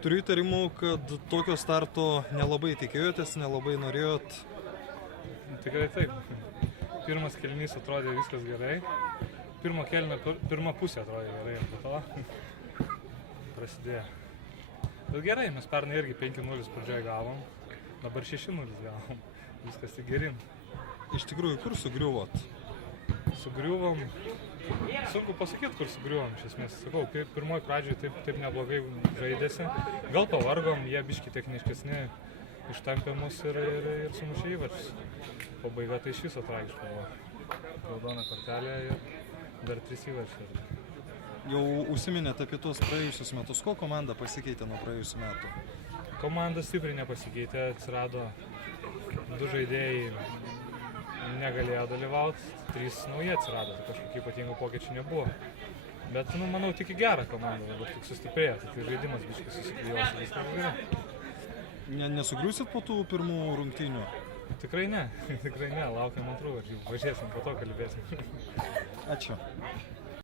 Turiu įtarimų, kad tokio starto nelabai tikėjotės, nelabai norėjot. Tikrai taip. Pirmas kėlinys atrodė viskas gerai. Pirma pusė atrodė gerai, po to prasidėjo. Bet gerai, mes pernai irgi 5-0 pradžioje gavom, dabar 6-0 gavom. Viskas tik gerin. Iš tikrųjų, kur sugriuvot? Sugriuvom. Sunku pasakyti, kur sugriuvom, iš esmės. Sakau, pirmoji pradžioj taip neblogai žaidėsi. Gal pavargom, jie biški techniškesni, ištampė mus ir sumušė įvarčius. Pabaiga tai iš viso tragiška. Raudona kortelė ir dar 3 įvarčiai. Jau užsiminėte apie tuos praėjusius metus. Ko komanda pasikeitė nuo praėjusių metų? Komanda stipriai nepasikeitė, atsirado 2 žaidėjai negalėjo dalyvauti, 3 nauji atsirado, tai kažkokių ypatingų pokyčių nebuvo. Bet, manau, tik į gerą komandą, dabar tik sustiprėjo, tik žaidimas biškai susiklijuos, viskas gerai. Nesugriusit po tų pirmų rungtynių? Tikrai ne, laukiam antrų varžybų, važiuosim, po to kalbėsim. Ačiū.